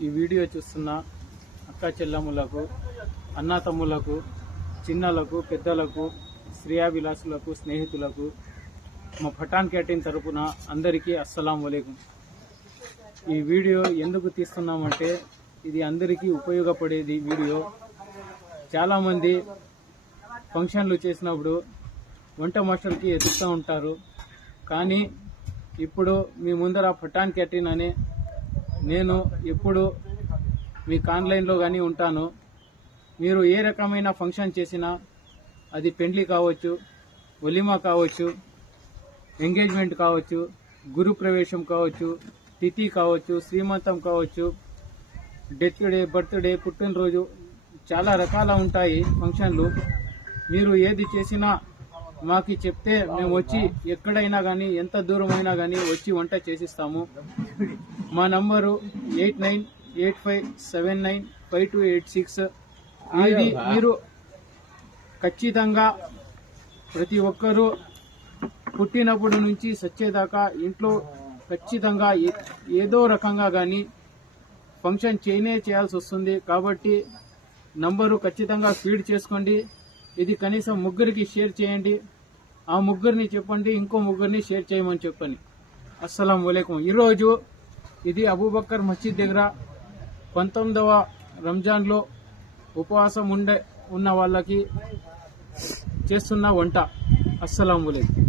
ఈ వీడియో చూస్తున్న అక్క చెల్లెమ్మలకు, అన్నా తమ్ములకు, చిన్నలకు, పెద్దలకు, శ్రేయాభిలాషులకు, స్నేహితులకు మా పఠాన్ క్యాంటీన్ తరపున అందరికీ అస్సలాం వలైకుం. ఈ వీడియో ఎందుకు తీస్తున్నామంటే ఇది అందరికీ ఉపయోగపడేది వీడియో. చాలామంది ఫంక్షన్లు చేసినప్పుడు వంట మాస్టర్కి ఎదుగుతూ ఉంటారు. కానీ ఇప్పుడు మీ ముందర పఠాన్ క్యాంటీన్ అని నేను ఎప్పుడు మీకు ఆన్లైన్లో కానీ ఉంటాను. మీరు ఏ రకమైన ఫంక్షన్ చేసినా, అది పెండ్లి కావచ్చు, ఒలిమా కావచ్చు, ఎంగేజ్మెంట్ కావచ్చు, గురు ప్రవేశం కావచ్చు, తిథి కావచ్చు, శ్రీమంతం కావచ్చు, డెత్ డే, బర్త్డే, పుట్టినరోజు, చాలా రకాల ఉంటాయి ఫంక్షన్లు. మీరు ఏది చేసినా మాకు చెప్తే మేము వచ్చి ఎక్కడైనా కానీ, ఎంత దూరమైనా కానీ వచ్చి వంట చేసిస్తాము. మా నంబరు 8985795286. ఇది మీరు ఖచ్చితంగా ప్రతి ఒక్కరూ పుట్టినప్పటి నుంచి సచ్చేదాకా ఇంట్లో ఖచ్చితంగా ఏదో రకంగా కానీ ఫంక్షన్ చేయాల్సి వస్తుంది. కాబట్టి నంబరు ఖచ్చితంగా ఫీడ్ చేసుకోండి. ఇది కనీసం 3 షేర్ చేయండి. ఆ 3 చెప్పండి, ఇంకో 3 షేర్ చేయమని చెప్పండి. అస్సలాం వలైకుం. ఈరోజు ఇది అబూబకర్ మస్జిద్ దగ్గర 19వ రంజాన్లో ఉపవాసం ఉన్న వాళ్ళకి చేస్తున్న వంట. అస్సలాం వలైకుం.